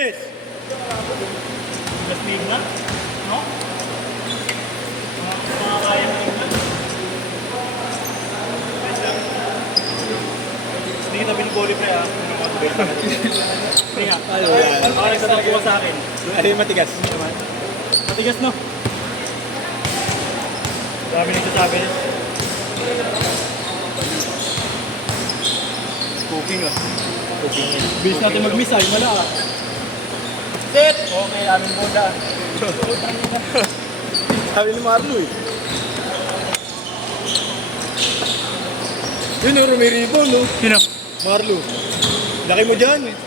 Yes. Mas big na? No? Kaya mo na. Hindi na biniboli pa yan. Hindi nga. Baka nagsatakbo sa akin. Ano yung matigas? Matigas, no? Dami nagsasabi. Cooking ah. Bilis natin mag-missile, wala ah. Set! Okay, aming boda. Sabi ni Marlo eh. Yun o, rumiribo no? Sino? Marlo. Laki mo dyan eh.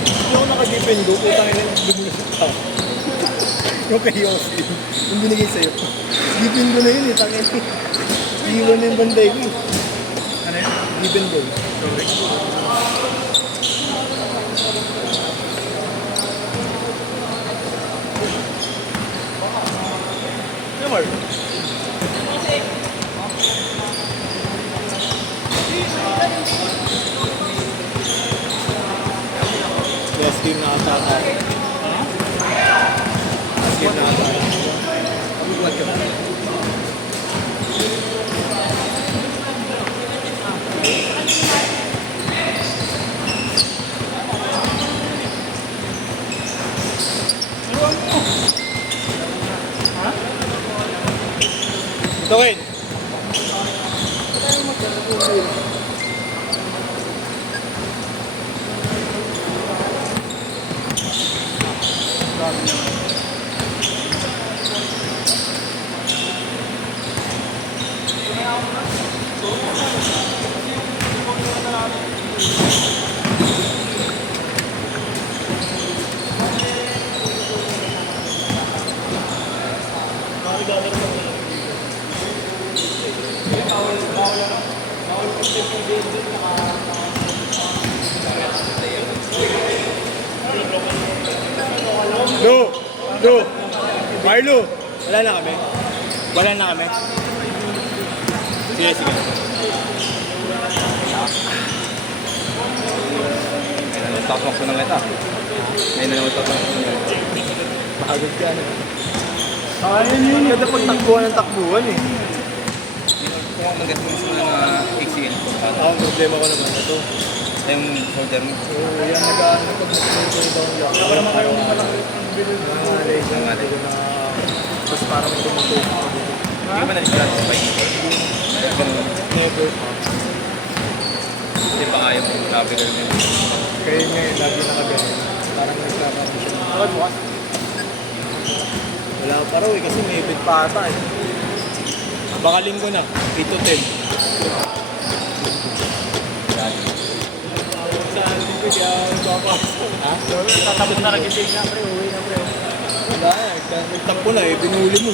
Hindi ako naka-depend ko, putang ina lumulusot ka. Yung kay Yossi, yung binigay sa'yo. Depend ko na yun eh, tangin. Iwan na yung banday ko eh. Ano yun? Depend ko. Ano Mark? Yes, game na ata. Yes, game na ata. Buat ka. Ito Wayne. Do. Marlo. Wala na kami. Wala na kami. Sige, sige. Tapos ko ng ito. May nanutap ako ng ito. Pagod ka na. Ayun yun. Kada pag takbuhan ng takbuhan eh. Kung ang maganda mo sa mga XCL. Ako ang problema ko naman na ito. Yung shoulder mo. Oo, yan nag-ano ko. Wala pa naman kayong malaki. Tapos parang may tumutok. Hindi ba na-distract sa bike? Never. Hindi pa ayaw mo sabi ka rin. Kaya ngayon, lagi nakagaling. Parang nagkakaroon siya. Bakit bukas? Wala pa raw eh, kasi may bid pa ata eh. Baka linggo na, 8 to 10. Saan linggo siya papasok? Ha? Tatapos na nag-isig na, pre. Uwi na, pre. Wala eh, nagtampo na eh, binuli mo.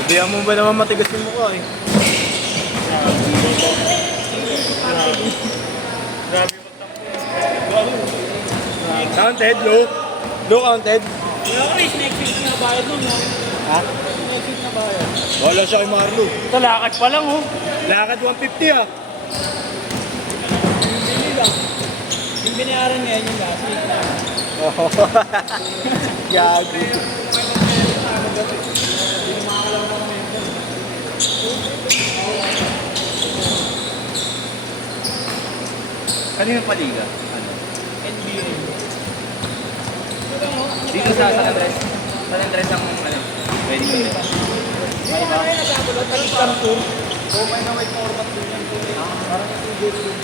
Sabihan mo ba naman matigas yung mukha eh? Counted, low. Low counted. Wala ko rin, next week na bayad nun, no? Ha? Next week na bayad. Wala siya kay Marlo. Ito, lakad pa lang, oh. Lakad 150 ah. Bili lang. Yung binayaran niya yung last week na. Oh. Gago. Kanina paliga? Ano? NBA. Dito sa San Andres. San Andres ang ano? Pwede mo rin. Hindi na kayo nagkabulot. Pag-isang tour. Oo, may na may format din yan. Parang natugod yun.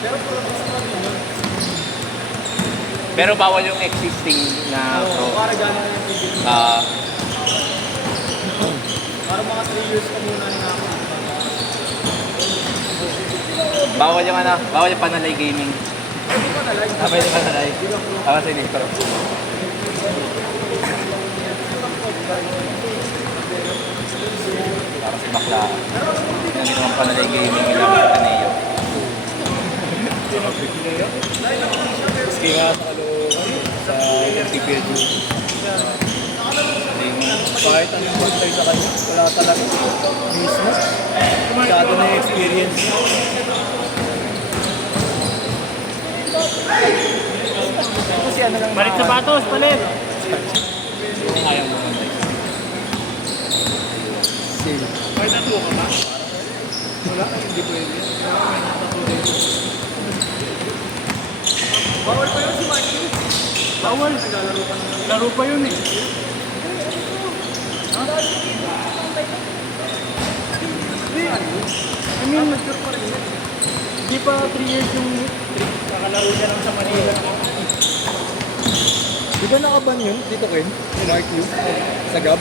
Pero format sa kanya yun. Pero bawal yung existing na pro. Para gano'n yung video. Parang mga 3 years ka muna na ako. Bawal yung ano, bawal yung Panalay Gaming. Hindi ko na like. Sabay yung Panalay. Ako sa inyo. Para si Bakla. Hindi naman Panalay Gaming ilang sa Taneo. Maski nga sa sa TPLU. Kahit anong bantay sa kanya, wala talaga. Mismo. Masyado na yung experience. Kasi ano lang. Balik sapatos, palit. Kung ayaw mo man. Sale. May tattoo ka ba? Wala, hindi pwede. Bawal pa yun si Mikey. Bawal. Laro pa yun eh. I mean, di pa 3 years yung kakalaro niya lang sa Manila. Di ba nakaban yun dito, Ken? Mark you? Sa Gab?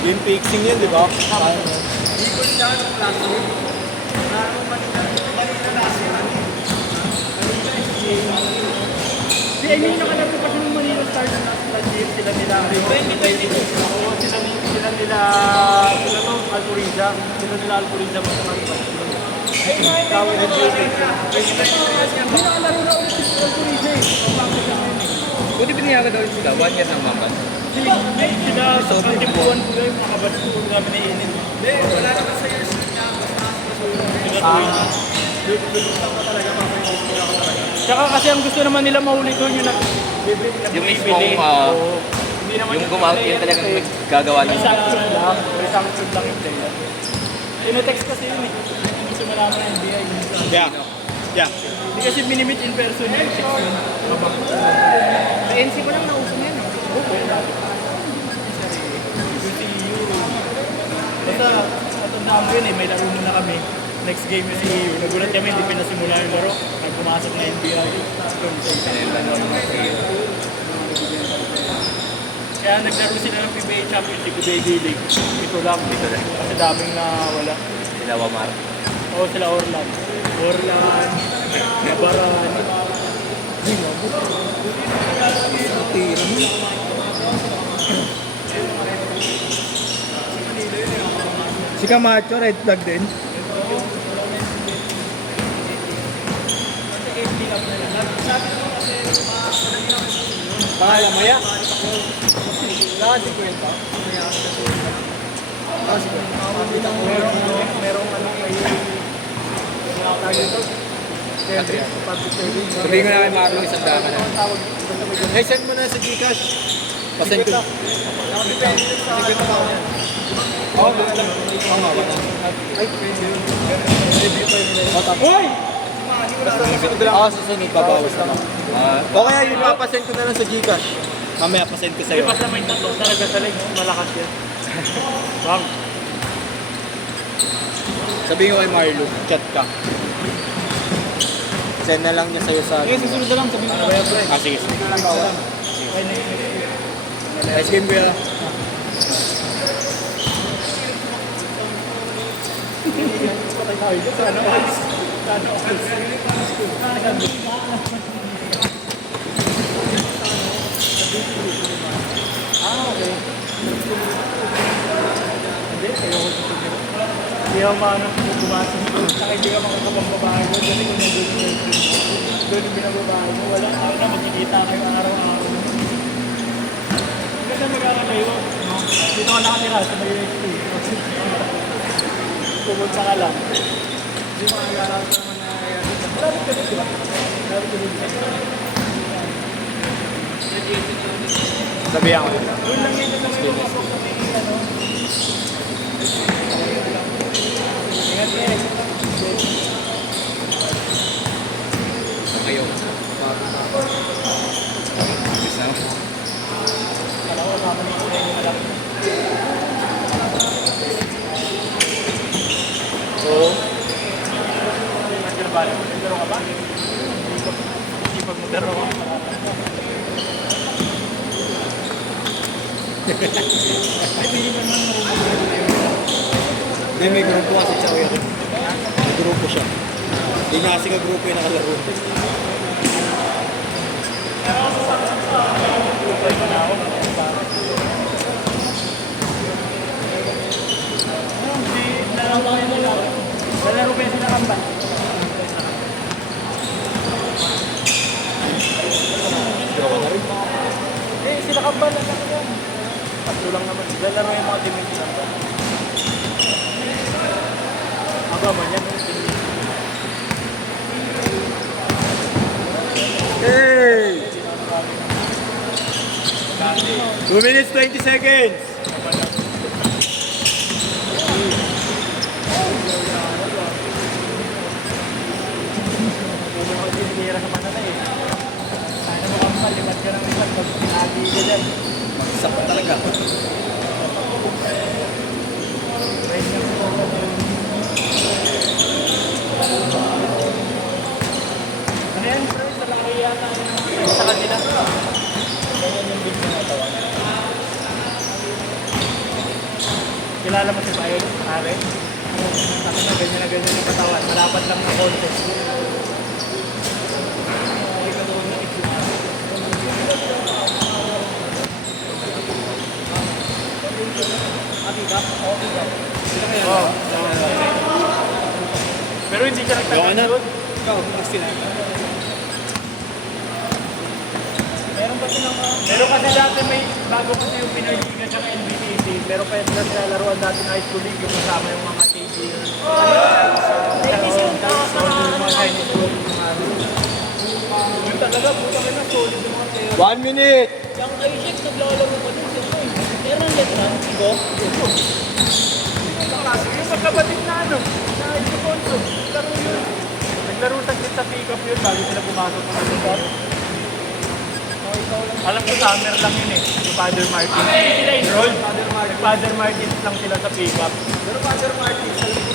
Game fixing yun, di ba? Ikot siya ng last week. Naro Manila last year. Di, I mean, nakalaro pa siya ng Manila Stars last year. Sila nila. 2022. Oo, sila nila Alcoriza. Sila nila Alcoriza pa sa mga tawag ng Jose. Hindi nakalaro na ulit si Alcoriza eh. Pagpapit lang yun eh. Buti pinayagan daw sila, 1 year ng mamban. Sila sa kantipuan ko yung mga kabat ko kami na init. Hindi, wala naman sa years niya. Tsaka kasi ang gusto naman nila mahuli doon yung Yung mismong, yung gumawag yun talagang gagawa may ng isang shoot lang yung player. Tinetext kasi yun eh. Gusto mo naman ng NBI. Yeah. Yeah. Hindi kasi minimit in person yung 6 yun. Sa NC ko lang nauso yan. Basta, matandaan mo yun eh, may laro muna kami. Next game yung si EU. Nagulat kami, hindi pinasimula yung laro. Nang pumasok na NBI. Kaya naglaro sila ng PBA Championship, PBA League. Ito lang. Kasi daming nawala. sila Wamar. Oo, sila Orlan. Orlan, Nabaran. Tira mo. Si Camacho, red flag din. Pangalan mo yan? Wala si Kwenta. Merong ano kayo. Tawag ito. Sabihin ko na kay Marlon isang dama na. Hey, send mo na sa Gcash. Pasend ko. Hoy! Susunod, babawas naman. O kaya yung papasend ko na lang sa Gcash. Mamaya pasend ko Hindi sa'yo. basta may tato talaga sa legs. Malakas yan. Bang! Sabihin ko kay Marlo, chat ka. Send na lang niya sa'yo sa... Sige, susunod na lang. Sabihin mo na. sige. Okay, next. Nice game, kuya. Sana all. Sana all. Okay. Hindi, ayoko sa tingin. Hindi ako maanap kung pumasok ko. Saka hindi ka makakabang babae mo. Dali ko nandun yung girlfriend mo. Doon yung binababae mo. Wala ako na magkikita kayo araw-araw. Ganda mag-araw kayo. Dito ka nakatira sa may UST. Pumunta ka lang. Hindi makakalaw naman na yan. Malapit ka dito ba? Malapit ka dito. Sabihan ko. Doon lang yun yung napapasok na may ano. Ingat eh. Kayo. Isa. Alam ko, kami ko na yung alam. Oo. Nandiyan ba? Nagdaro ka ba? Hindi pag magdaro ka. Ay, hindi ba naman Hindi, may grupo kasi siya. May grupo siya. Hindi na kasi ka-grupo yung nakalaro. Lalaro pa yung sinakambal. Eh, sinakambal lang ako yan. Tatlo lang naman. Lalaro yung mga team yung sinakambal. Aga man yan. 2 minutes, 20 seconds. Tira sa panatay eh. Sana mo kang malimat ka ng limat pag pinagi ka dyan. Isa pa talaga. Ano yan, bro? Sa laki yata ng mga tayo sa kanila. Kilala mo si Bayon, pare? Tapos na ganyan yung katawan. Malapad lang na konti. Oo. Pero hindi siya Gawa na. nagtagal. Ikaw, last na. Pero kasi dati may bago kasi yung Pinoy Liga sa NBTC. Pero pa yung nilalaroan dati ng high school league yung kasama yung mga KD. Yung mga Chinese group. Yung talaga, puta ka na, solid yung mga player. 1 minute. Yung Isaac, naglalaro pa din siya. Meron yan na. Iko? Yung magkabatid na ano, na Ildefonso. Laro yun. Naglaro saglit sa pick-up yun bago sila pumasok ng lugar. Alam ko summer lang yun eh, yung Father Martin. Hindi sila enrolled. Father Martin lang sila sa pick-up. Pero Father Martin, alam ko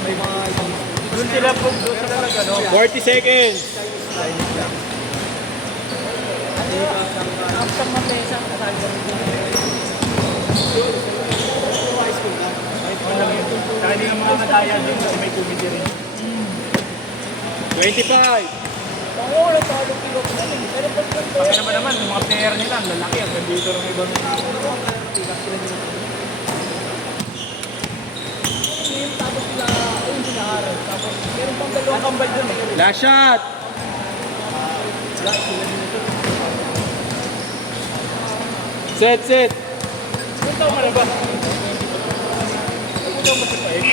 may mga ibang Doon sila nag ano. 40 seconds. Ang mapesa, kasali ko rin. Saka hindi ng mga madaya din kasi may comedy rin. 25. Oo, wala pa ako pilok na rin. Pero pag Kaya naman yung mga player nila, ang lalaki, ang gandito ng ibang yung tapos sila, ayun sinaharap. Tapos meron pang dalawang kambal dun eh. Last shot. Set. Ilang taon ka na ba? Ilang taon ba si Paik?